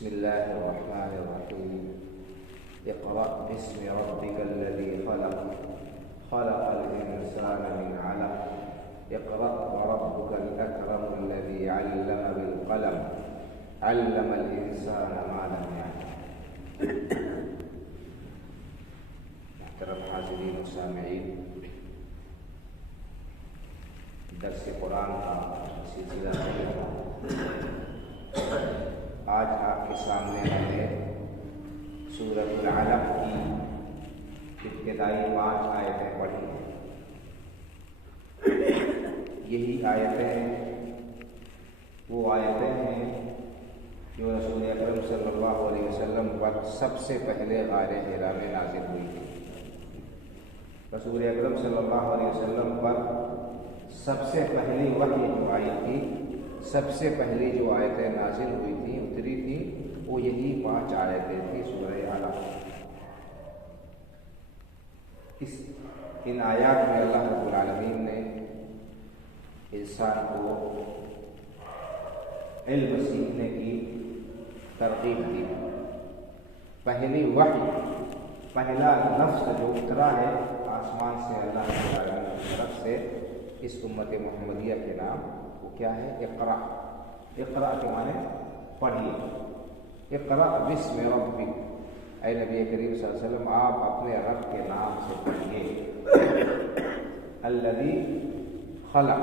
بسم الله الرحمن الرحيم. اقرأ باسم ربك الذي خلق خلق الإنسان من علق اقرأ وربك الأكرم الذي علم بالقلم علم الإنسان ما لم يعلم. محترم حاضرین و سامعین، درس قرآن کا سلسلہ آج آپ کے سامنے ہم نے سورۃ العلق کی ابتدائی 5 آیتیں پڑھی ہیں۔ یہی آیتیں وہ آیتیں ہیں جو رسول اکرم صلی اللہ علیہ وسلم پر سب سے پہلے غار حرا میں نازل ہوئی تھی۔ رسول اکرم صلی اللہ علیہ وسلم پر سب سے پہلی وحی جو آئی تھی، سب سے پہلی جو آیتیں نازل ہوئی تھیں، اتری تھی، وہ یہی 5 آیتیں تھیں سورہ علق۔ ان آیات میں اللہ رب العالمین نے انسان کو علم سیکھنے کی ترغیب دی۔ پہلی وحی، پہلا لفظ جو اترا ہے آسمان سے اللہ رب العالمین کی طرف سے اس امت محمدیہ کے نام، وہ کیا ہے؟ اقرأ۔ اقرأ کے معنی پڑھیے۔ اقرأ باسم ربک، اے نبی کریم صلی اللہ علیہ وسلم آپ اپنے رب کے نام سے پڑھیے۔ الذی خلق،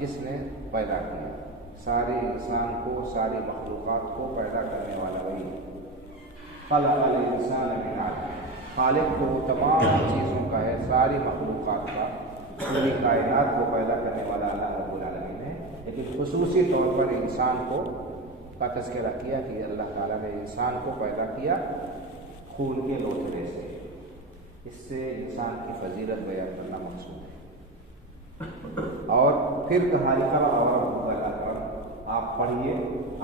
جس نے پیدا کیا، سارے انسان کو، ساری مخلوقات کو پیدا کرنے والا وہی۔ خلق الانسان من علق، خالق کو تمام چیزوں کا ہے، ساری مخلوقات کا، پوری کائنات کو پیدا کرنے والا اللہ رب العالمین ہے، لیکن خصوصی طور پر انسان کو کا تذکرہ کیا کہ اللہ تعالیٰ نے انسان کو پیدا کیا خون کے لوتھڑے سے۔ اس سے انسان کی فضیلت بیان کرنا مقصود ہے۔ اور پھر کہا اقرأ وربک الاکرم، آپ پڑھیے،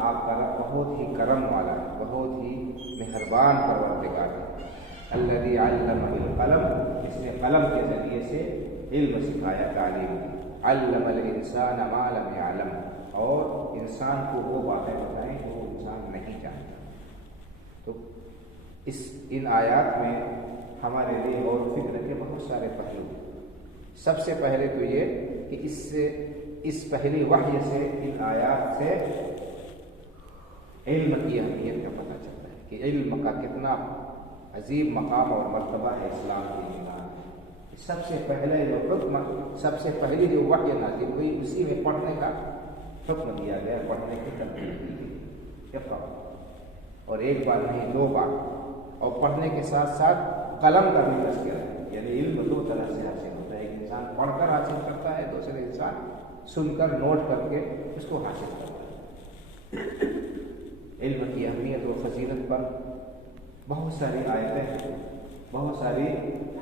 آپ کا رب بہت ہی کرم والا ہے، بہت ہی مہربان پروردگار ہے۔ الذی علم بالقلم، اس نے قلم کے ذریعے سے علم سکھایا، تعلیم دی۔ علم الانسان ما لم يعلم، اور انسان کو وہ باتیں بتائیں جو انسان نہیں جانتا۔ تو ان آیات میں ہمارے لیے غور و فکر کے بہت سارے پہلو۔ سب سے پہلے تو یہ کہ اس پہلی وحی سے، ان آیات سے علم کی اہمیت کا پتہ چلتا ہے کہ علم کا کتنا عظیم مقام اور مرتبہ ہے اسلام کے ایمان میں۔ سب سے پہلے جو حکم، سب سے پہلی جو وحی نازل ہوئی، اسی میں پڑھنے کا حکم دیا گیا، پڑھنے کی ترغیب دی گئی۔ اقرأ، اور ایک بار نہیں 2 بار، اور پڑھنے کے ساتھ ساتھ قلم کا بھی تذکرہ ہے، یعنی علم 2 طرح سے حاصل ہوتا ہے۔ ایک انسان پڑھ کر حاصل کرتا ہے، دوسرے انسان سن کر نوٹ کر کے اس کو حاصل کرتا ہے۔ علم کی اہمیت و فضیلت پر بہت ساری آیتیں ہیں، بہت ساری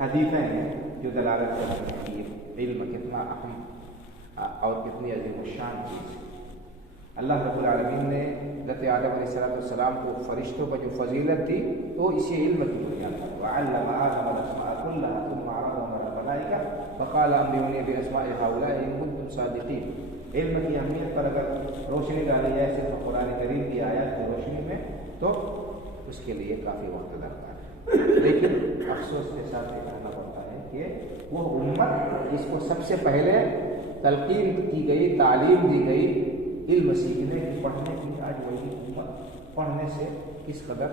حدیثیں ہیں جو دلالت کرتی ہیں کہ علم کتنا اہم اور کتنی عظیم الشان چیز ہے۔ اللہ رب العالمین نے حضرت آدم علیہ السلام کو فرشتوں پر جو فضیلت دی، تو اسی علم کی بنیاد پر وعلم آدم الاسماء كلها ثم عرضهم على الملائکہ فقال انبئونی باسماء هؤلاء ان کنتم صادقین۔ علم کی اہمیت پر اگر روشنی ڈالی جائے صرف قرآن کریم کی آیات کی روشنی میں، تو اس کے لیے کافی وقت لگتا ہے۔ لیکن افسوس کے ساتھ یہ کہنا پڑتا ہے کہ وہ امت جس کو سب سے پہلے تلقین کی گئی، تعلیم دی گئی علم سیکھنے کی، پڑھنے کی، آج وہی امت پڑھنے سے کس قدر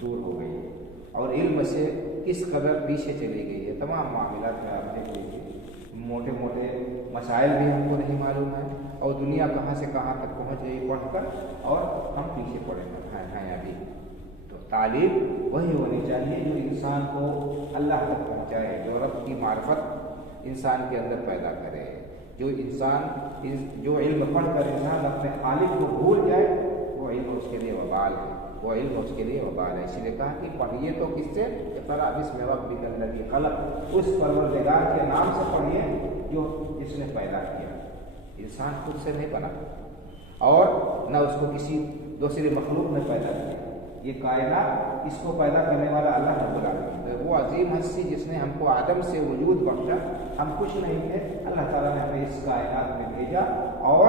دور ہو گئی ہے اور علم سے کس قدر پیچھے چلی گئی ہے۔ تمام معاملات میں آپ دیکھ لیجیے، موٹے موٹے مسائل بھی ہم کو نہیں معلوم ہے، اور دنیا کہاں سے کہاں تک پہنچ گئی پڑھ کر، اور ہم پیچھے پڑے ہیں ابھی۔ تو تعلیم وہی ہونی چاہیے جو انسان کو اللہ تک پہنچائے، جو رب کی معرفت انسان کے اندر پیدا کرے۔ جو علم پڑھ کر انسان اپنے خالق کو بھول جائے، وہ علم اس کے لیے وبال ہے، وہ علم اس کے لیے وبال ہے۔ اسی لیے کہا کہ پڑھیے تو کس سے؟ اقرأ باسم ربک الذی خلق، اس پروردگار کے نام سے پڑھیے جس نے پیدا کیا۔ انسان خود سے نہیں بنا، اور نہ اس کو کسی دوسری مخلوق نے پیدا کیا۔ یہ کائنات، اس کو پیدا کرنے والا اللہ رب العالمین ہے، وہ عظیم ہستی جس نے ہم کو آدم سے وجود بخشا۔ ہم کچھ نہیں تھے، اللہ تعالیٰ نے ہمیں اس کائنات میں بھیجا، اور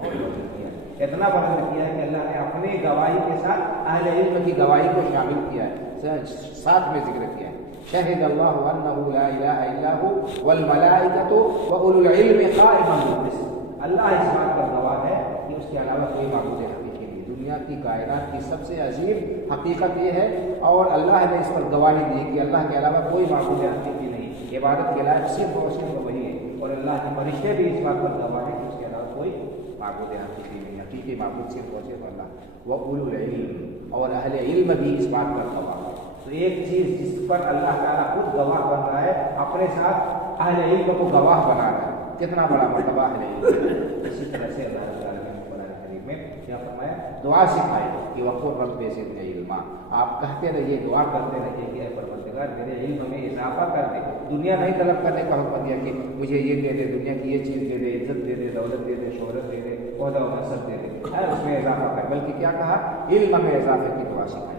بہت بلند کیا ہے، اتنا بلند کیا ہے کہ اللہ نے اپنی گواہی کے ساتھ اہل علم کی گواہی کو شامل کیا ہے، ساتھ میں ذکر کیا ہے، شہد اللہ انہ لا الہ الا هو والملائکۃ واولو العلم قائما بالقسط، اللہ اس بات پر گواہ ہے کہ اس کے علاوہ کوئی معبود حقیقی نہیں، دنیا کی کائنات کی سب سے عظیم حقیقت یہ ہے، اور اللہ نے اس پر گواہی دی کہ اللہ کے علاوہ کوئی معبود حقیقی نہیں، عبادت کے لائق صرف اور صرف وہی ہے، اور اللہ کے فرشتے بھی اس بات پر گواہ ہے کہ اس کے علاوہ کوئی معبود حقیقی نہیں، حقیقی معبود صرف اور صرف اللہ، واولو العلم، اور اہل علم بھی اس بات پر گواہ ہے۔ تو ایک چیز جس پر اللہ تعالیٰ خود گواہ بن رہا ہے، اپنے ساتھ اہل علم کو گواہ بنا رہا ہے، کتنا بڑا مرتبہ اہل علم۔ اسی طرح سے اللہ تعالیٰ نے قرآن کریم میں کیا فرمایا، دعا سکھائی کہ وقل رب زدنی علما، آپ کہتے رہیے، دعا کرتے رہیے کہ اے پروردگار میرے علم میں اضافہ کر دے، دنیا نہیں طلب کرنے کا حکم دیا کہ مجھے یہ دے دے، دنیا کی یہ چیز دے دے، عزت دے دے، دولت دے دے، شہرت دے دے، عہدہ و منصب دے دے، اس میں اضافہ کر، بلکہ کیا کہا، علم میں اضافے کی دعا سکھائی۔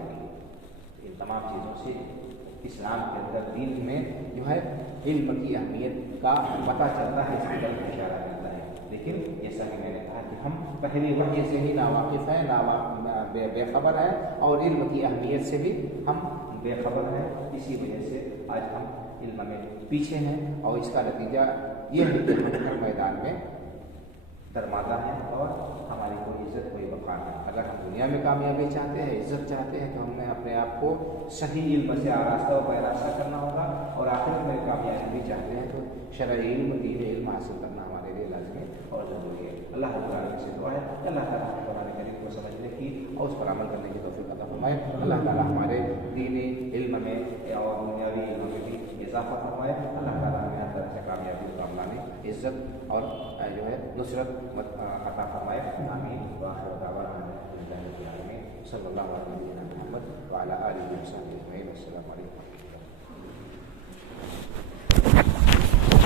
تمام چیزوں سے اسلام کے اندر، دین میں جو ہے علم کی اہمیت کا پتہ چلتا ہے، اس کی طرف اشارہ کرتا ہے، لیکن جیسا کہ میں نے کہا کہ ہم پہلی وحی سے ہی ناواقف ہیں، بے خبر ہیں، اور علم کی اہمیت سے بھی ہم بے خبر ہیں، اسی وجہ سے آج ہم علم میں پیچھے ہیں، اور اس کا نتیجہ یہ ہے کہ ہم ہر میدان میں درمادہ ہیں، اور ہماری کوئی عزت کوئی وقار نہیں۔ اگر ہم دنیا میں کامیابی چاہتے ہیں، عزت چاہتے ہیں، تو ہمیں اپنے آپ کو صحیح علم سے آراستہ و پیراستہ کرنا ہوگا، اور آخرت میں کامیابی بھی چاہتے ہیں تو شرعی علم، دین علم حاصل کرنا ہمارے لیے لازمی اور ضروری ہے۔ اللہ تعالیٰ سے دعا ہے اللہ تعالیٰ ہمیں قرآن کریم کو سمجھنے کی اور اس پر عمل کرنے کی توفیق عطا فرمائے۔ اللہ تعالیٰ ہمارے دینی علم میں اور دنیاوی علم میں بھی اضافہ فرمائے۔ اللہ تعالیٰ ہمیں ہر طرح سے کامیابی و کامرانی، عزت اور جو ہے نصرت عطا فرمائے۔ آمین۔ وآخر دعوانا الحمد للہ رب العالمین، صلی اللہ علیہ وسلم محمد وعلی آلہ وصحبہ اجمعین۔ السلام علیکم۔